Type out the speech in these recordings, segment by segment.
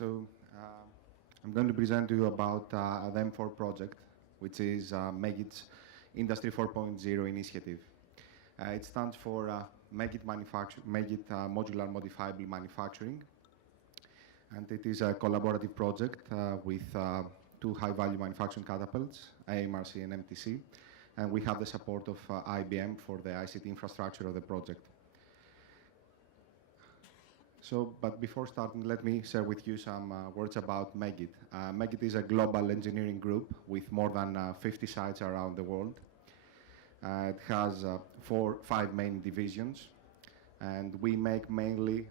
So I'm going to present to you about the M4 project, which is Meggitt's Industry 4.0 initiative. It stands for Meggitt Modular Modifiable Manufacturing, and it is a collaborative project with two high-value manufacturing catapults, AMRC and MTC, and we have the support of IBM for the ICT infrastructure of the project. So, but before starting, let me share with you some words about Meggitt. Meggitt is a global engineering group with more than 50 sites around the world. It has 5 main divisions, and we make mainly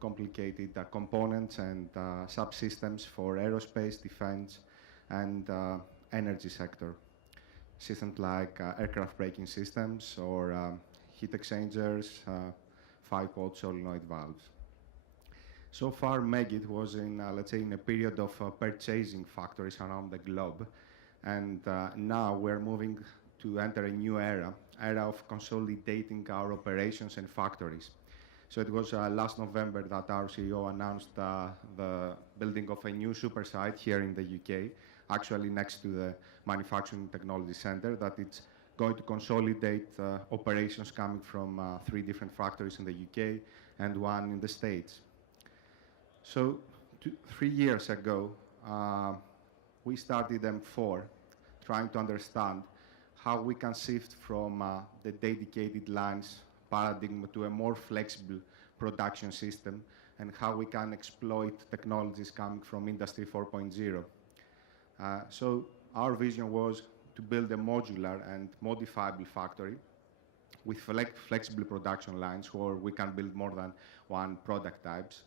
complicated components and subsystems for aerospace, defense, and energy sector. Systems like aircraft braking systems or heat exchangers, 5-port solenoid valves. So far, Meggitt was in, let's say, in a period of purchasing factories around the globe, and now we're moving to enter a new era of consolidating our operations and factories. So it was last November that our CEO announced the building of a new super site here in the UK, actually next to the Manufacturing Technology Center, that it's going to consolidate operations coming from 3 different factories in the UK and 1 in the States. So 3 years ago, we started M4, trying to understand how we can shift from the dedicated lines paradigm to a more flexible production system, and how we can exploit technologies coming from Industry 4.0. So our vision was to build a modular and modifiable factory with flexible production lines where we can build more than 1 product types.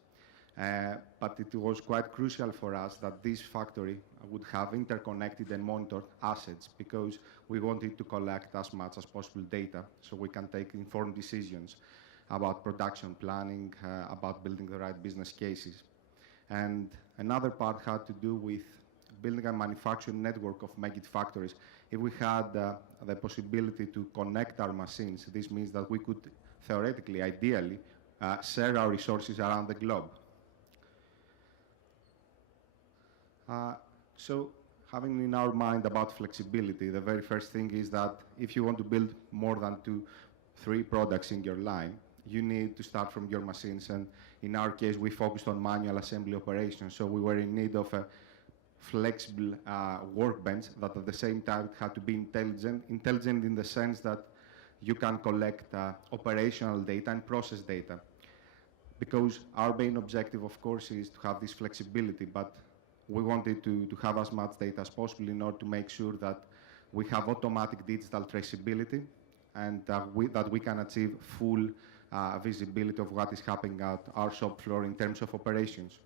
But it was quite crucial for us that this factory would have interconnected and monitored assets, because we wanted to collect as much as possible data so we can take informed decisions about production planning, about building the right business cases. And another part had to do with building a manufacturing network of Meggitt factories. If we had the possibility to connect our machines, this means that we could theoretically, ideally, share our resources around the globe. So having in our mind about flexibility, the very first thing is that if you want to build more than 2-3 products in your line, you need to start from your machines. And in our case, we focused on manual assembly operations. So we were in need of a flexible workbench that at the same time had to be intelligent in the sense that you can collect operational data and process data. Because our main objective, of course, is to have this flexibility, but we wanted to have as much data as possible in order to make sure that we have automatic digital traceability, and that we can achieve full visibility of what is happening at our shop floor in terms of operations.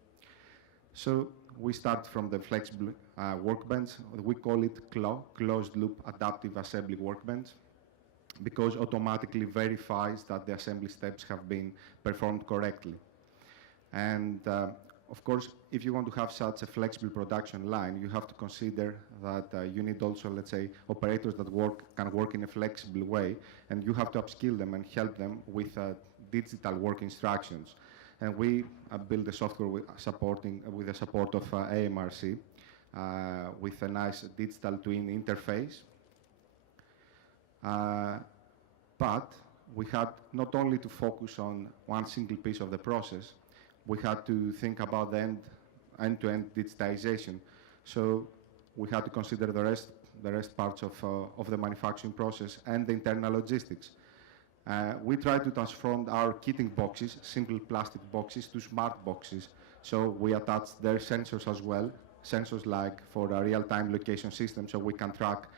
So we start from the flexible workbench. We call it CLO, Closed Loop Adaptive Assembly Workbench, because automatically verifies that the assembly steps have been performed correctly. And of course, if you want to have such a flexible production line, you have to consider that you need also, let's say, operators that can work in a flexible way, and you have to upskill them and help them with digital work instructions. And we build the software with the support of AMRC with a nice digital twin interface. But we had not only to focus on 1 single piece of the process, we had to think about the end-to-end digitization. So we had to consider the rest parts of the manufacturing process and the internal logistics. We tried to transform our kitting boxes, simple plastic boxes, to smart boxes. So we attached their sensors as well, sensors like for a real-time location system, so we can track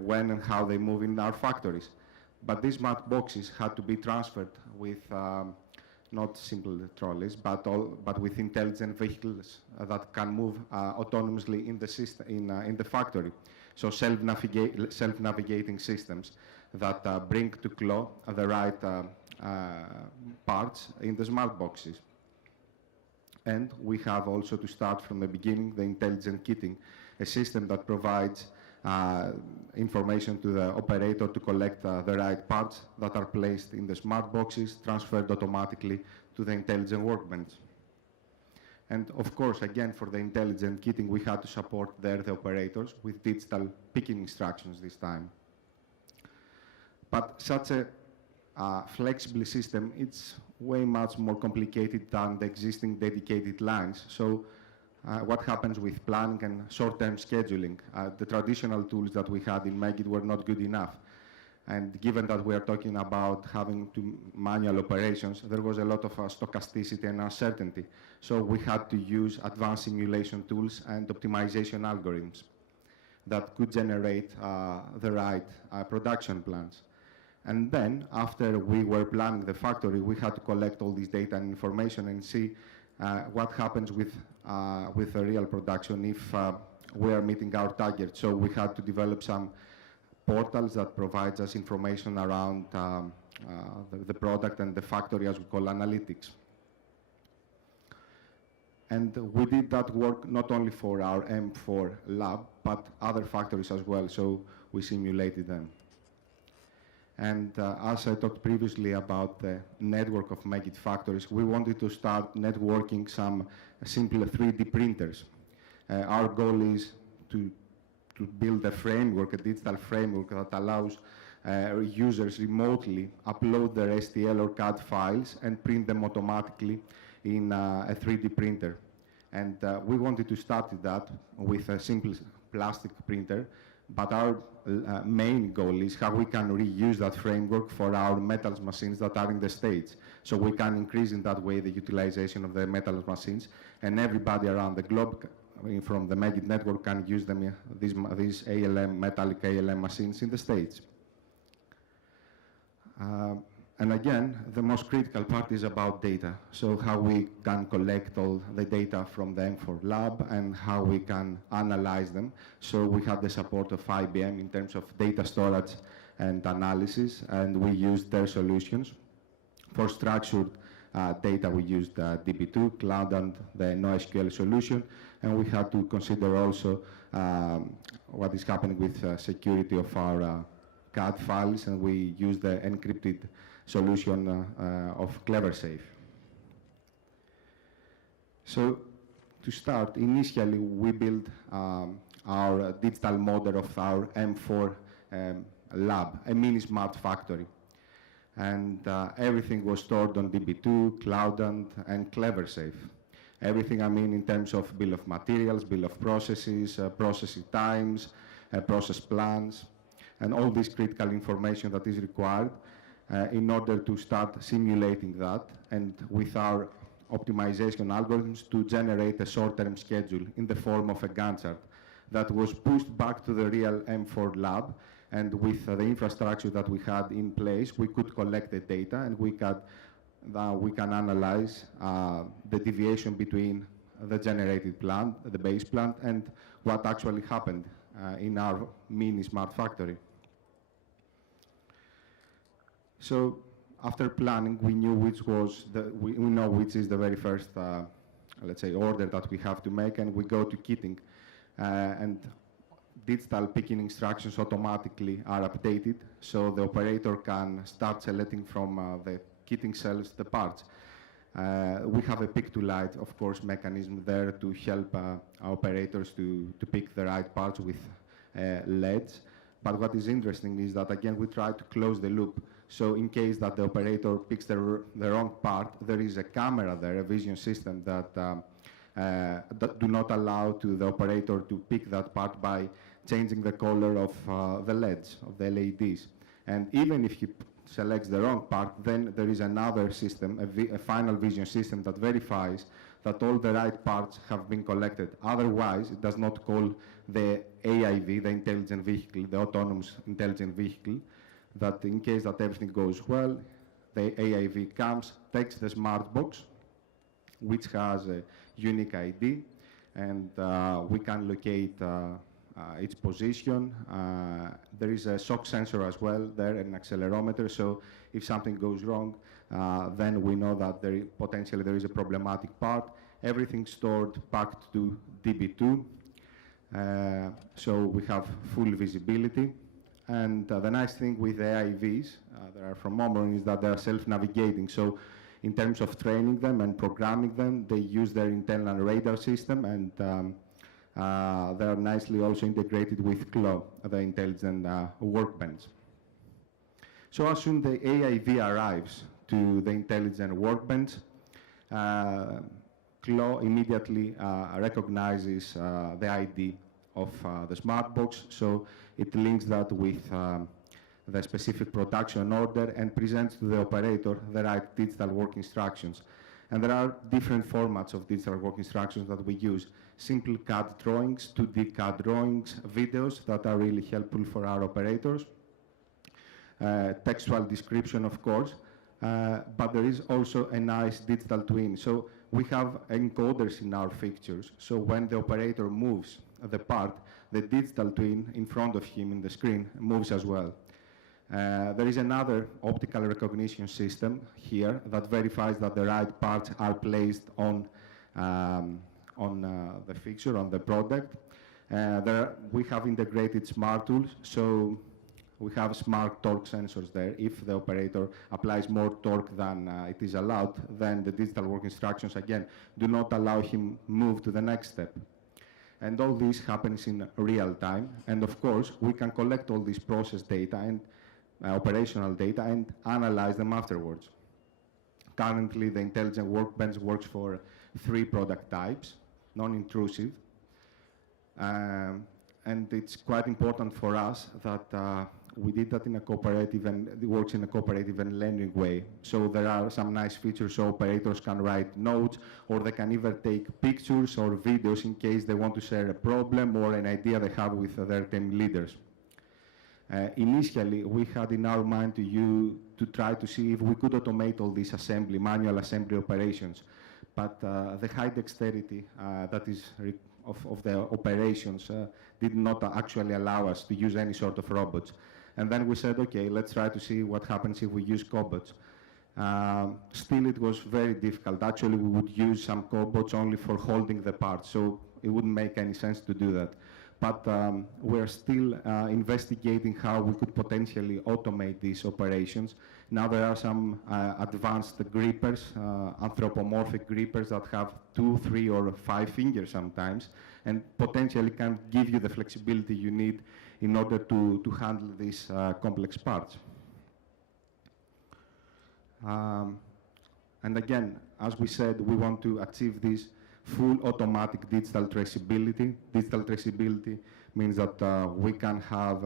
when and how they move in our factories. But these smart boxes had to be transferred with not simple trolleys, but with intelligent vehicles that can move autonomously in the system, in the factory. So self-navigating systems that bring to CLO the right parts in the smart boxes. And we have also to start from the beginning the intelligent kitting, a system that provides information to the operator to collect the right parts that are placed in the smart boxes, transferred automatically to the intelligent workbench. And of course, again, for the intelligent kitting, we had to support there the operators with digital picking instructions this time. But such a flexible system, it's way much more complicated than the existing dedicated lines. So what happens with planning and short-term scheduling? The traditional tools that we had in Meggitt were not good enough. And given that we are talking about having to manual operations, there was a lot of stochasticity and uncertainty. So we had to use advanced simulation tools and optimization algorithms that could generate the right production plans. And then, after we were planning the factory, we had to collect all this data and information and see what happens with the real production if we are meeting our target. So we had to develop some portals that provides us information around the product and the factory, as we call analytics. And we did that work not only for our M4 lab, but other factories as well, so we simulated them. And as I talked previously about the network of Meggitt factories, we wanted to start networking some simple 3D printers. Our goal is to build a framework, a digital framework that allows users remotely upload their STL or CAD files and print them automatically in a 3D printer. And we wanted to start that with a simple plastic printer, but our main goal is how we can reuse that framework for our metals machines that are in the States. So we can increase in that way the utilization of the metals machines, and everybody around the globe from the Meggitt network can use them, these ALM, metallic ALM machines in the States. And again, the most critical part is about data. So how we can collect all the data from the M4 lab and how we can analyze them. So we have the support of IBM in terms of data storage and analysis, and we used their solutions. For structured data, we used DB2, Cloud, and the NoSQL solution, and we had to consider also what is happening with security of our CAD files, and we used the encrypted solution of CleverSafe. So to start, initially we built our digital model of our M4 lab, a mini smart factory. And everything was stored on DB2, Cloud, and CleverSafe. Everything, I mean, in terms of bill of materials, bill of processes, processing times, process plans, and all this critical information that is required in order to start simulating that, and with our optimization algorithms to generate a short-term schedule in the form of a Gantt chart that was pushed back to the real M4 lab. And with the infrastructure that we had in place, we could collect the data, and we can analyze the deviation between the generated plant, the base plant, and what actually happened in our mini smart factory. So after planning, we knew which was we know which is the very first, let's say, order that we have to make, and we go to kitting. And digital picking instructions automatically are updated, so the operator can start selecting from the kitting cells the parts. We have a pick-to-light, of course, mechanism there to help our operators to pick the right parts with LEDs. But what is interesting is that, again, we try to close the loop. So in case that the operator picks the wrong part, there is a camera there, a vision system that do not allow to the operator to pick that part by changing the color of the LEDs, of the LEDs. And even if he selects the wrong part, then there is another system, a final vision system that verifies that all the right parts have been collected. Otherwise, it does not call the AIV, the intelligent vehicle, the autonomous intelligent vehicle, that in case that everything goes well, the AIV comes, takes the smart box, which has a unique ID, and we can locate its position. There is a shock sensor as well there, an accelerometer, so if something goes wrong, then we know that potentially there is a problematic part. Everything stored back to DB2, so we have full visibility. And the nice thing with the AIVs that are from Omron is that they are self-navigating. So in terms of training them and programming them, they use their internal radar system, and they are nicely also integrated with CLO, the intelligent workbench. So as soon the AIV arrives to the intelligent workbench, CLO immediately recognizes the ID of the smart box, so it links that with the specific production order and presents to the operator the right digital work instructions. And there are different formats of digital work instructions that we use. Simple CAD drawings, 2D CAD drawings, videos that are really helpful for our operators. Textual description, of course, but there is also a nice digital twin. So we have encoders in our fixtures, so when the operator moves the part, the digital twin in front of him in the screen moves as well. There is another optical recognition system here that verifies that the right parts are placed on the fixture, on the product. We have integrated smart tools, so we have smart torque sensors there. If the operator applies more torque than it is allowed, then the digital work instructions, again, do not allow him move to the next step. And all this happens in real time. And of course, we can collect all this process data and operational data and analyze them afterwards. Currently, the intelligent workbench works for 3 product types, non-intrusive. And it's quite important for us that we did that in a cooperative, and it works in a cooperative and learning way. So there are some nice features so operators can write notes, or they can either take pictures or videos in case they want to share a problem or an idea they have with their team leaders. Initially, we had in our mind to try to see if we could automate all these manual assembly operations. But the high dexterity that is of the operations did not actually allow us to use any sort of robots. And then we said, okay, let's try to see what happens if we use cobots. Still, it was very difficult. Actually, we would use some cobots only for holding the parts, so it wouldn't make any sense to do that. But we're still investigating how we could potentially automate these operations. Now there are some advanced grippers, anthropomorphic grippers that have 2, 3, or 5 fingers sometimes, and potentially can give you the flexibility you need in order to handle these complex parts. And again, as we said, we want to achieve this full automatic digital traceability. Digital traceability means that we can have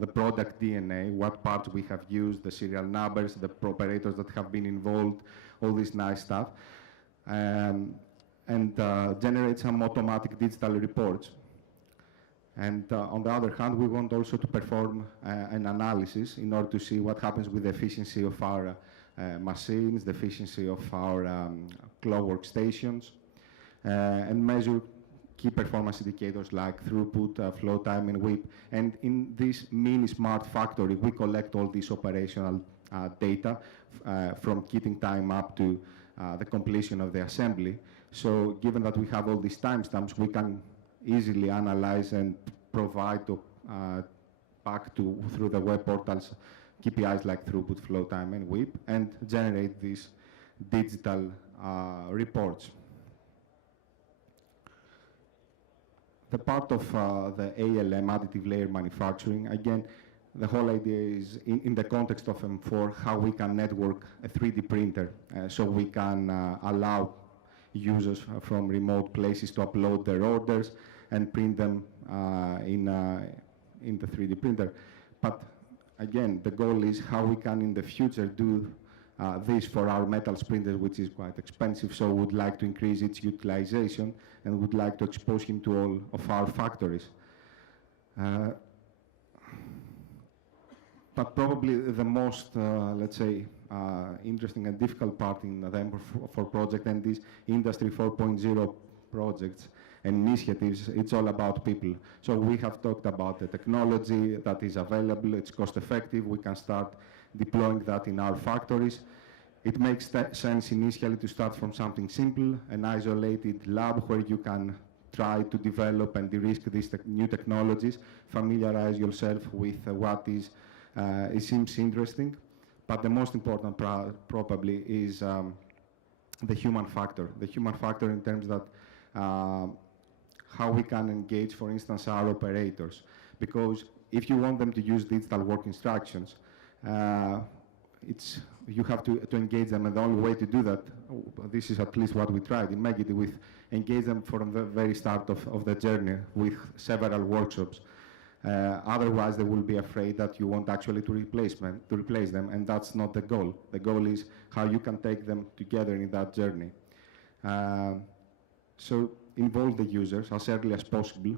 the product DNA, what parts we have used, the serial numbers, the operators that have been involved, all this nice stuff, and generate some automatic digital reports. And on the other hand, we want also to perform an analysis in order to see what happens with the efficiency of our machines, the efficiency of our CLO workstations, and measure key performance indicators like throughput, flow time, and WIP. And in this mini smart factory, we collect all this operational data from kitting time up to the completion of the assembly. So given that we have all these timestamps, we can easily analyze and provide back through the web portals KPIs like throughput, flow time, and WIP, and generate these digital reports. The part of the ALM, additive layer manufacturing, again, the whole idea is in the context of M4, how we can network a 3D printer so we can allow users from remote places to upload their orders and print them in the 3D printer. But again, the goal is how we can in the future do this for our metal printers, which is quite expensive, so we would like to increase its utilization and would like to expose him to all of our factories. But probably the most, let's say, interesting and difficult part in the M4 project and these Industry 4.0 projects and initiatives, it's all about people. So we have talked about the technology that is available, it's cost effective, we can start deploying that in our factories. It makes sense initially to start from something simple, an isolated lab where you can try to develop and de-risk these new technologies, familiarize yourself with what is, it seems interesting. But the most important probably is the human factor. The human factor in terms that how we can engage, for instance, our operators. Because if you want them to use digital work instructions, you have to engage them, and the only way to do that, this is at least what we tried in Meggitt, with engage them from the very start of the journey with several workshops. Otherwise, they will be afraid that you want actually to replace them, and that's not the goal. The goal is how you can take them together in that journey. So involve the users as early as possible,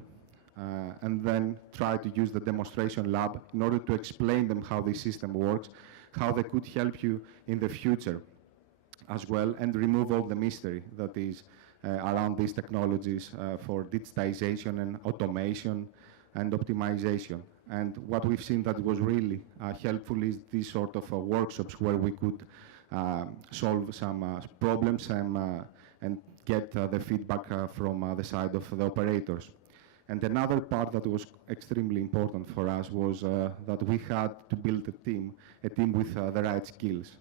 and then try to use the demonstration lab in order to explain them how the system works, how they could help you in the future as well, and remove all the mystery that is around these technologies for digitization and automation and optimization. And what we've seen that was really helpful is these sort of workshops where we could solve some problems and get the feedback from the side of the operators. And another part that was extremely important for us was that we had to build a team with the right skills.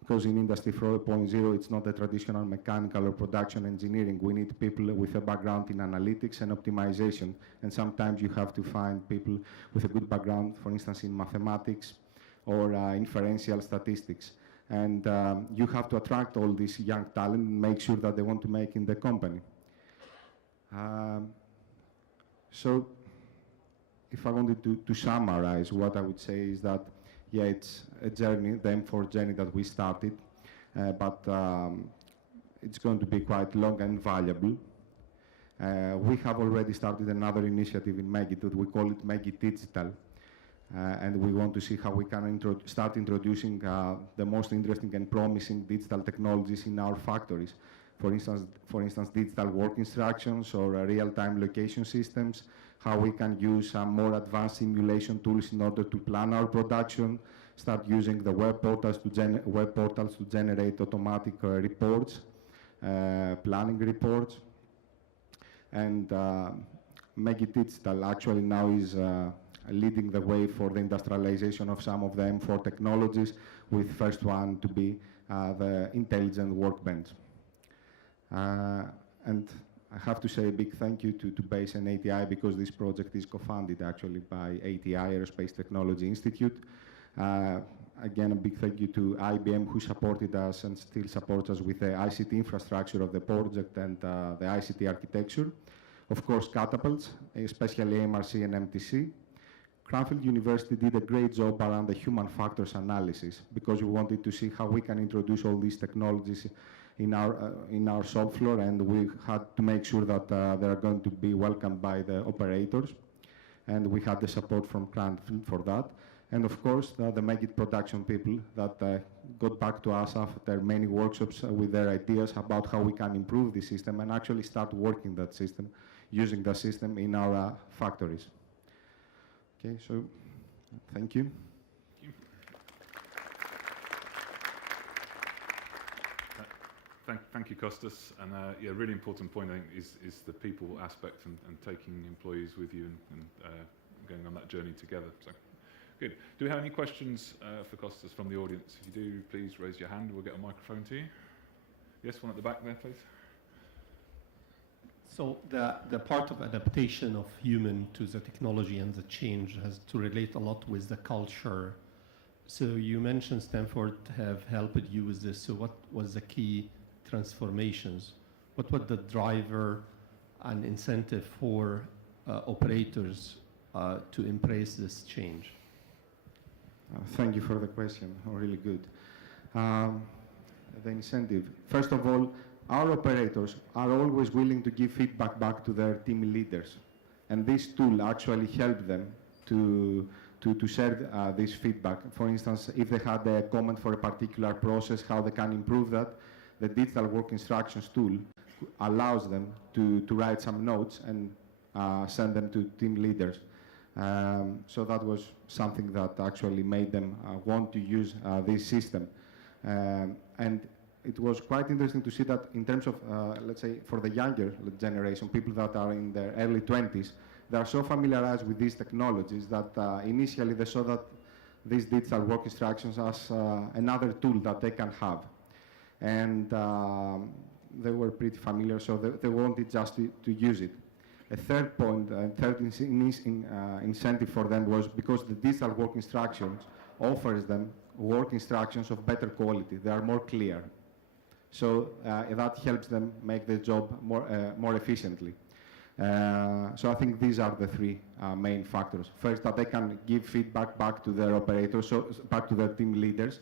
Because in Industry 4.0, it's not a traditional mechanical or production engineering. We need people with a background in analytics and optimization. And sometimes you have to find people with a good background, for instance, in mathematics or inferential statistics. And you have to attract all this young talent and make sure that they want to make in the company. So if I wanted to summarize, what I would say is that, yeah, it's a journey, the M4 journey that we started, but it's going to be quite long and valuable. We have already started another initiative in Meggitt that we call it Meggitt Digital, and we want to see how we can start introducing the most interesting and promising digital technologies in our factories. For instance, digital work instructions or real-time location systems, how we can use some more advanced simulation tools in order to plan our production, start using the web portals to generate automatic reports, planning reports. And Meggitt Digital actually now is leading the way for the industrialization of some of the M4 technologies, with first one to be the intelligent workbench. And I have to say a big thank you to BASE and ATI, because this project is co-funded actually by ATI, Aerospace Technology Institute. Again, a big thank you to IBM, who supported us and still supports us with the ICT infrastructure of the project and the ICT architecture. Of course, catapults, especially MRC and MTC. Cranfield University did a great job around the human factors analysis, because we wanted to see how we can introduce all these technologies in our shop floor, and we had to make sure that they are going to be welcomed by the operators, and we had the support from Cranfield for that. And of course, the Meggitt production people that got back to us after many workshops with their ideas about how we can improve the system and actually start working that system, using the system in our factories. Okay, so thank you. Thank you, Kostas. And yeah, really important point, I think, is the people aspect and taking employees with you and going on that journey together. So, good. Do we have any questions for Kostas from the audience? If you do, please raise your hand. We'll get a microphone to you. Yes, one at the back there, please. So the part of adaptation of human to the technology and the change has to relate a lot with the culture. So you mentioned Stanford have helped you with this. So what was the key transformations? What was the driver and incentive for operators to embrace this change? Thank you for the question. Really good. The incentive. First of all, our operators are always willing to give feedback back to their team leaders. And this tool actually helped them to share this feedback. For instance, if they had a comment for a particular process, how they can improve that, the digital work instructions tool allows them to write some notes and send them to team leaders. So that was something that actually made them want to use this system. And it was quite interesting to see that in terms of, let's say, for the younger generation, people that are in their early 20s, they are so familiarized with these technologies that initially they saw that these digital work instructions as another tool that they can have. And they were pretty familiar, so they wanted just to use it. A third point, third incentive for them was because the digital work instructions offers them work instructions of better quality. They are more clear. So that helps them make their job more efficiently. So I think these are the three main factors. First, that they can give feedback back to their operators, so back to their team leaders,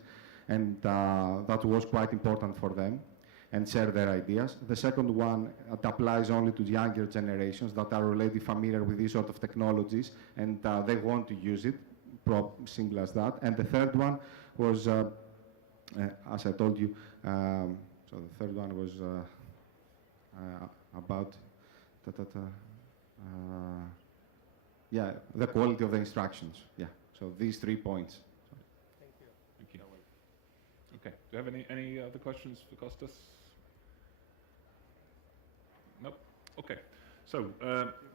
and that was quite important for them, and share their ideas. The second one, it applies only to younger generations that are already familiar with these sort of technologies, and they want to use it, simple as that. And the third one was, as I told you, so the third one was about yeah, the quality of the instructions. Yeah, so these 3 points. Thank you. Okay, do you have any other questions for Kostas? Nope. Okay. So,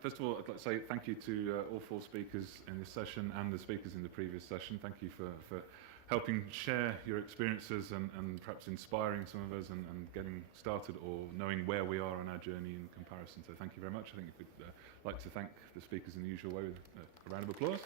first of all, I'd like to say thank you to all 4 speakers in this session and the speakers in the previous session. Thank you for helping share your experiences and perhaps inspiring some of us and getting started or knowing where we are on our journey in comparison. So thank you very much. I think we'd like to thank the speakers in the usual way with a round of applause.